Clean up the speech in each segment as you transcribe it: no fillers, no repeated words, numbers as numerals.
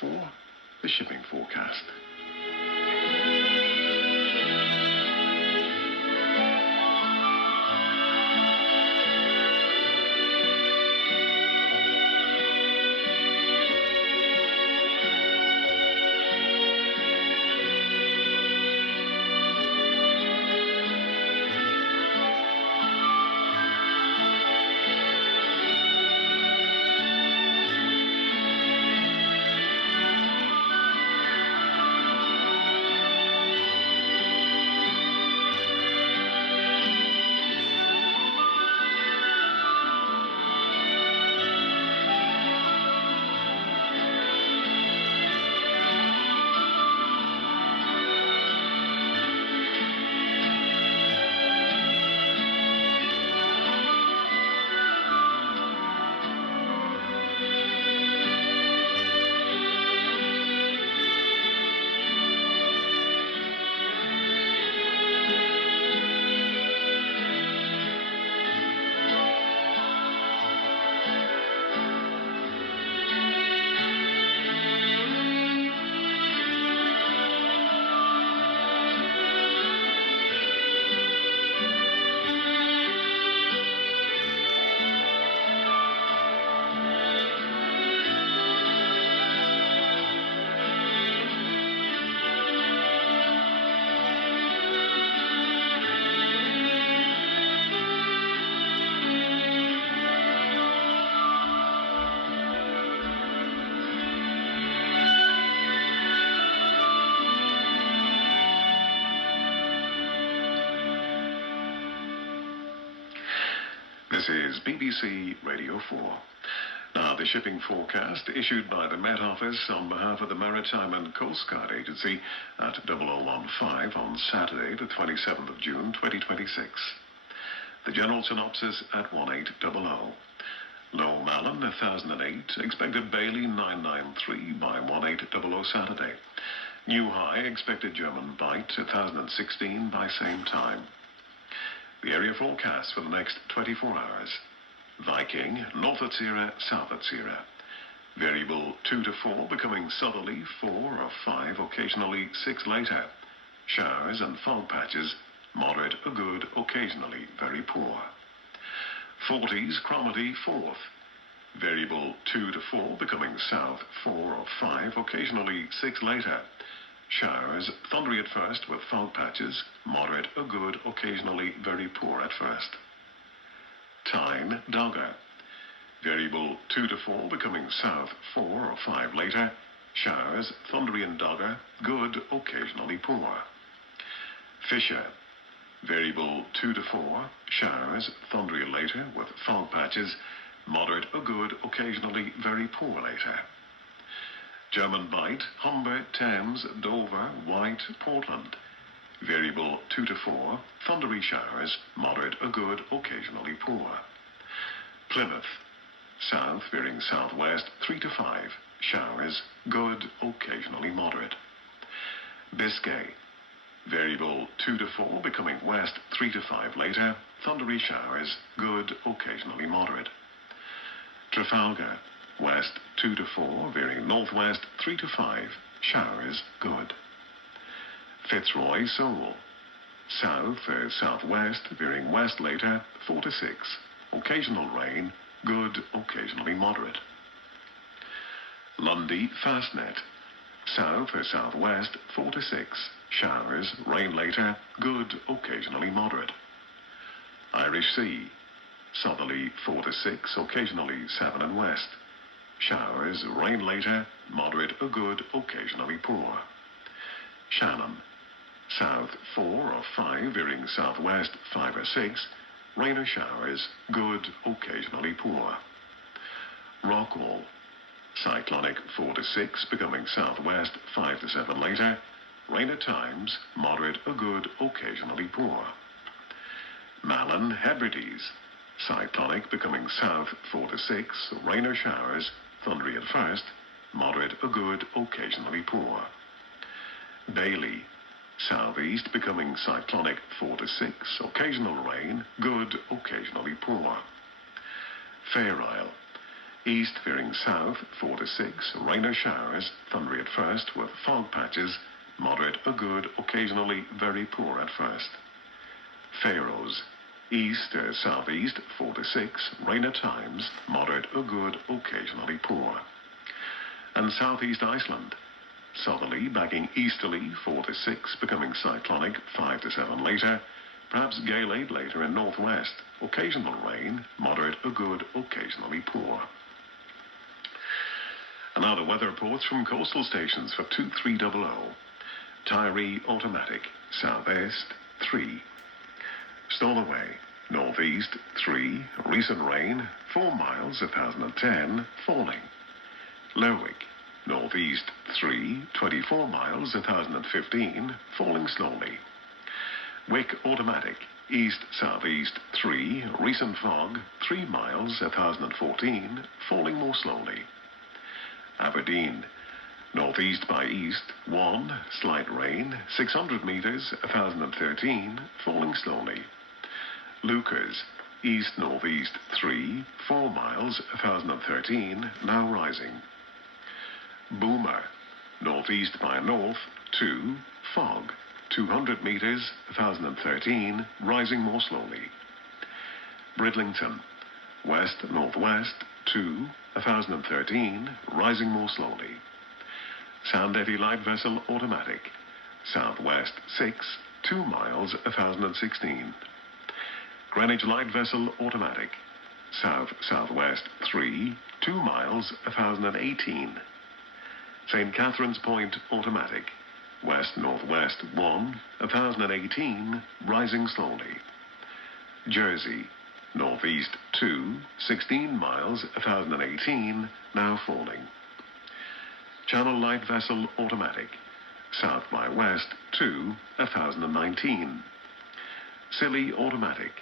4, the shipping forecast. This is BBC Radio 4. Now, the shipping forecast issued by the Met Office on behalf of the Maritime and Coast Guard Agency at 0015 on Saturday, the 27th of June, 2026. The general synopsis at 1800. Low Malin, 1008. Expected Bailey, 993 by 1800 Saturday. New high, expected German Bight, 1016 by same time. The area forecast for the next 24 hours. Viking, north at Sierra, south at Sierra. Variable 2 to 4, becoming southerly 4 or 5, occasionally 6 later. Showers and fog patches, moderate or good, occasionally very poor. 40s, Cromarty 4th. Variable 2 to 4, becoming south 4 or 5, occasionally 6 later. Showers, thundery at first with fog patches, moderate or good, occasionally very poor at first. Tyne, Dogger. Variable 2 to 4, becoming south 4 or 5 later. Showers, thundery in Dogger, good, occasionally poor. Fisher. Variable 2 to 4, showers, thundery later with fog patches, moderate or good, occasionally very poor later. German Bight, Humber, Thames, Dover, White, Portland. Variable 2 to 4, thundery showers, moderate or good, occasionally poor. Plymouth, south veering southwest 3 to 5, showers, good, occasionally moderate. Biscay, variable 2 to 4, becoming west 3 to 5 later, thundery showers, good, occasionally moderate. Trafalgar, west 2 to 4, veering northwest 3 to 5, showers, good. Fitzroy, Seoul, south southwest, veering west later 4 to 6, occasional rain, good, occasionally moderate. Lundy, Fastnet, south southwest 4 to 6, showers, rain later, good, occasionally moderate. Irish Sea, southerly 4 to 6, occasionally 7 and west. Showers, rain later, moderate or good, occasionally poor. Shannon, south 4 or 5, veering southwest 5 or 6, rain or showers, good, occasionally poor. Rockwall, cyclonic 4 to 6, becoming southwest 5 to 7 later, rain at times, moderate or good, occasionally poor. Malin, Hebrides, cyclonic becoming south 4 to 6, rain or showers, thundery at first, moderate or good, occasionally poor. Bailey, southeast becoming cyclonic 4 to 6, occasional rain, good, occasionally poor. Fair Isle, East veering south, 4 to 6, rain or showers, thundery at first, with fog patches, moderate or good, occasionally very poor at first. Faroes, east to southeast, 4 to 6, rain at times, moderate or good, occasionally poor. And southeast Iceland, southerly backing easterly, 4 to 6, becoming cyclonic, 5 to 7 later, perhaps gale 8 later in northwest, occasional rain, moderate or good, occasionally poor. And now the weather reports from coastal stations for 2300. Tyree automatic, southeast 3. Stornoway, northeast 3, recent rain, 4 miles 1010, falling. Lerwick, northeast 3, 24 miles 1015, falling slowly. Wick automatic, east-southeast 3, recent fog, 3 miles 1014, falling more slowly. Aberdeen, northeast by east 1, slight rain, 600 meters 1013, falling slowly. Lucas, east-northeast 3, 4 miles 1013, now rising. Boomer, northeast by north 2, fog, 200 meters 1013, rising more slowly. Bridlington, west-northwest 2, 1013, rising more slowly. Sandetti light vessel automatic, southwest 6, 2 miles 1016. Greenwich light vessel automatic, south-southwest 3, 2 miles 1018. St. Catherine's Point automatic, west-northwest 1, 1018, rising slowly. Jersey, northeast 2, 16 miles 1018, now falling. Channel light vessel automatic, south by west 2, 1019. Scilly automatic,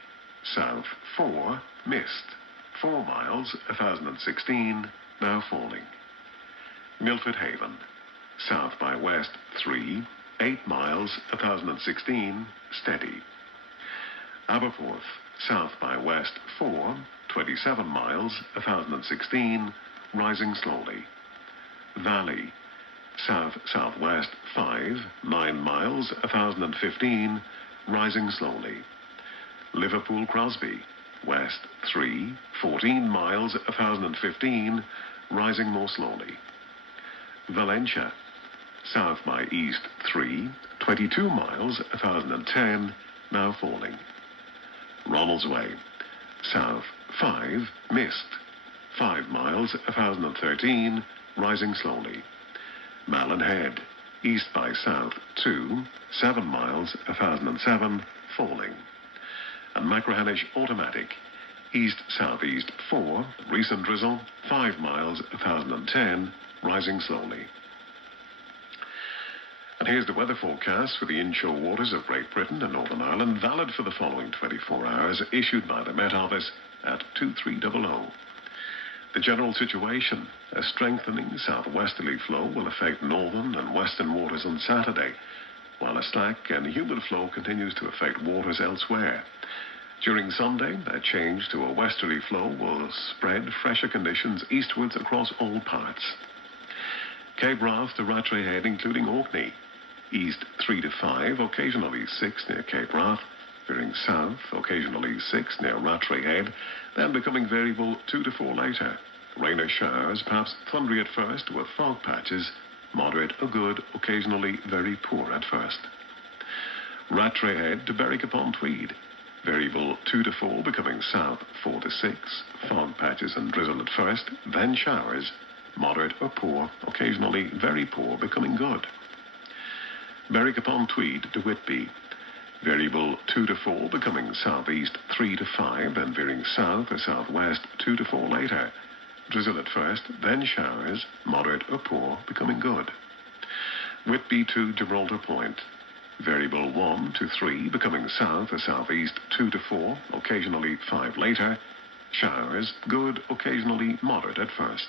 south 4, mist, 4 miles 1016, now falling. Milford Haven, south by west 3, 8 miles 1016, steady. Aberforth, south by west 4, 27 miles 1016, rising slowly. Valley, south-southwest 5, 9 miles 1015, rising slowly. Liverpool Crosby, west 3, 14 miles 1015, rising more slowly. Valentia, south by east 3, 22 miles 1010, now falling. Ronaldsway, south 5, mist, 5 miles 1013, rising slowly. Malin Head, east by south 2, 7 miles 1007, falling. And Machrihanish automatic, east-southeast 4, recent drizzle, 5 miles 1010, rising slowly. And here's the weather forecast for the inshore waters of Great Britain and Northern Ireland, valid for the following 24 hours, issued by the Met Office at 2300. The general situation: a strengthening southwesterly flow will affect northern and western waters on Saturday, while a slack and humid flow continues to affect waters elsewhere. During Sunday, a change to a westerly flow will spread fresher conditions eastwards across all parts. Cape Wrath to Rattray Head, including Orkney. East 3 to 5, occasionally 6 near Cape Wrath. Veering south, occasionally 6 near Rattray Head, then becoming variable 2 to 4 later. Rain or showers, perhaps thundery at first, with fog patches, moderate or good, occasionally very poor at first. Rattray Head to Berwick-upon-Tweed. Variable 2 to 4, becoming south 4 to 6. Fog patches and drizzle at first, then showers, moderate or poor, occasionally very poor, becoming good. Berwick-upon-Tweed to Whitby. Variable 2 to 4, becoming southeast 3 to 5, then veering south or southwest 2 to 4 later. Drizzle at first, then showers, moderate or poor, becoming good. Whitby to Gibraltar Point. Variable 1 to 3, becoming south or southeast 2 to 4, occasionally 5 later. Showers, good, occasionally moderate at first.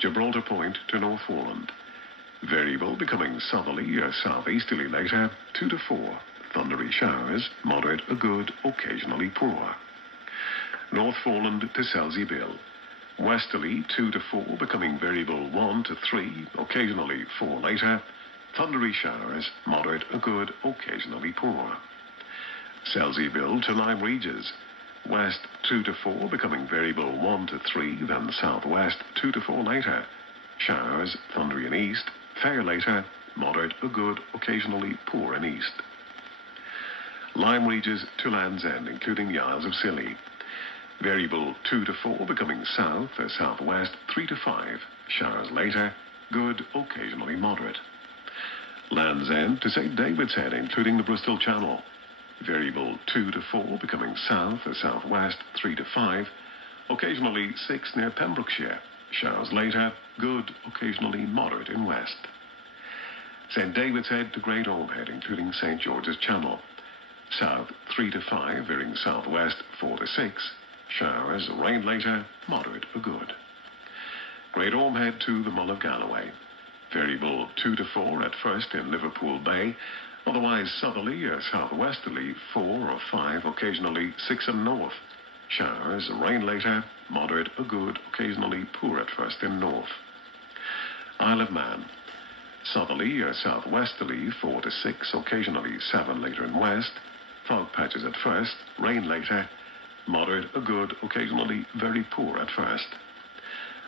Gibraltar Point to North Foreland. Variable becoming southerly or southeasterly later, 2 to 4. Thundery showers, moderate or good, occasionally poor. North Foreland to Selsey Bill. Westerly 2 to 4, becoming variable 1 to 3, occasionally 4 later. Thundery showers, moderate or good, occasionally poor. Selseyville to Lyme Regis. West 2 to 4, becoming variable 1 to 3, then southwest 2 to 4 later. Showers, thundery in east, fair later, moderate or good, occasionally poor in east. Lyme Regis to Land's End, including the Isles of Scilly. Variable 2 to 4, becoming south or southwest 3 to 5. Showers later, good, occasionally moderate. Land's End to St. David's Head, including the Bristol Channel. Variable 2 to 4, becoming south or southwest 3 to 5. Occasionally 6 near Pembrokeshire. Showers later, good, occasionally moderate in west. St. David's Head to Great Ormhead, including St. George's Channel. South 3 to 5, veering southwest 4 to 6. Showers, rain later, moderate or good. Great Ormhead to the Mull of Galloway. Variable 2 to 4 at first in Liverpool Bay. Otherwise southerly or southwesterly 4 or 5, occasionally 6 and north. Showers, rain later, moderate or good, occasionally poor at first in north. Isle of Man. Southerly or southwesterly 4 to 6, occasionally 7 later in west. Fog patches at first, rain later, moderate or good, occasionally very poor at first.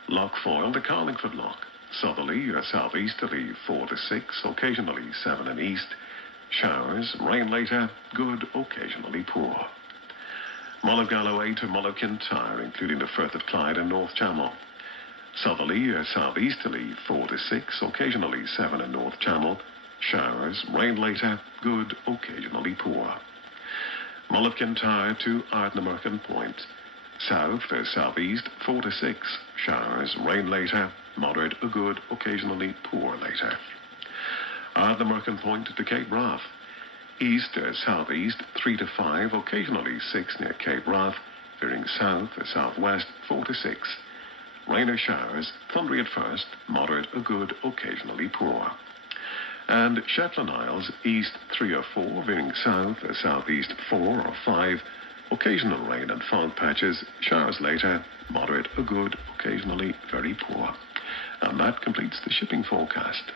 Loch Foyle to Carlingford Loch. Southerly or southeasterly 4 to 6, occasionally 7 in east. Showers, rain later, good, occasionally poor. Mull of Galloway to Mull of Kintyre, including the Firth of Clyde and North Channel. Southerly or southeasterly 4 to 6, occasionally 7 in North Channel. Showers, rain later, good, occasionally poor. Mull of Kintyre to Ardnamurchan Point. South or southeast 4 to 6. Showers, rain later, moderate or good, occasionally poor later. Ardnamurchan Point to Cape Wrath. East or southeast 3 to 5, occasionally 6 near Cape Wrath, veering south or southwest 4 to 6. Rain or showers, thundery at first, moderate or good, occasionally poor. And Shetland Isles, east 3 or 4, veering south or southeast 4 or 5, occasional rain and fog patches, showers later, moderate or good, occasionally very poor. And that completes the shipping forecast.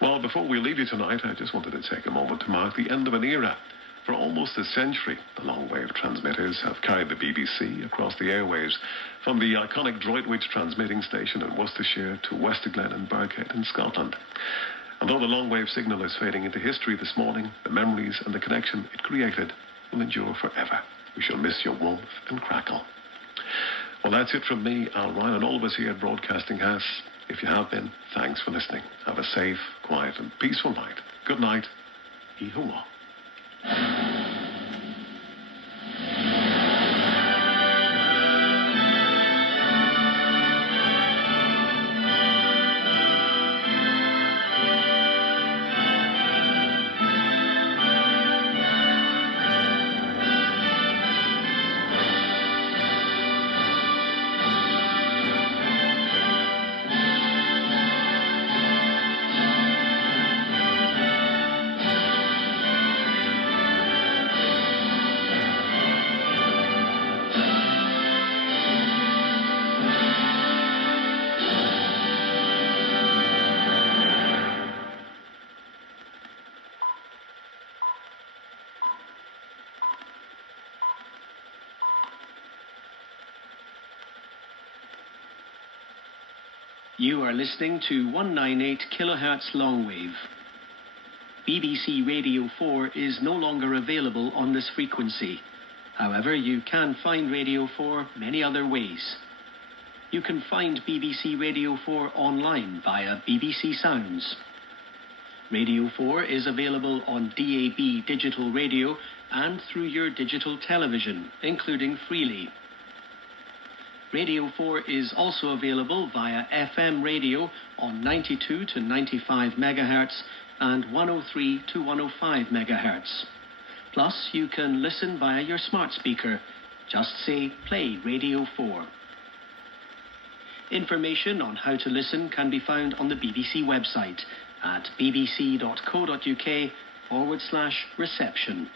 Well, before we leave you tonight, I just wanted to take a moment to mark the end of an era. For almost a century, the long-wave transmitters have carried the BBC across the airwaves, from the iconic Droitwich transmitting station in Worcestershire to Westerglen and Birkhead in Scotland. And though the long-wave signal is fading into history this morning, the memories and the connection it created will endure forever. We shall miss your warmth and crackle. Well, that's it from me, Al Ryan, and all of us here at Broadcasting House. If you have been, thanks for listening. Have a safe, quiet, and peaceful night. Good night. Ihuwa. You are listening to 198 kilohertz longwave. BBC Radio 4 is no longer available on this frequency. However, you can find Radio 4 many other ways. You can find BBC Radio 4 online via BBC Sounds. Radio 4 is available on DAB digital radio and through your digital television, including Freely. Radio 4 is also available via FM radio on 92 to 95 MHz and 103 to 105 MHz. Plus, you can listen via your smart speaker. Just say, play Radio 4. Information on how to listen can be found on the BBC website at bbc.co.uk/reception.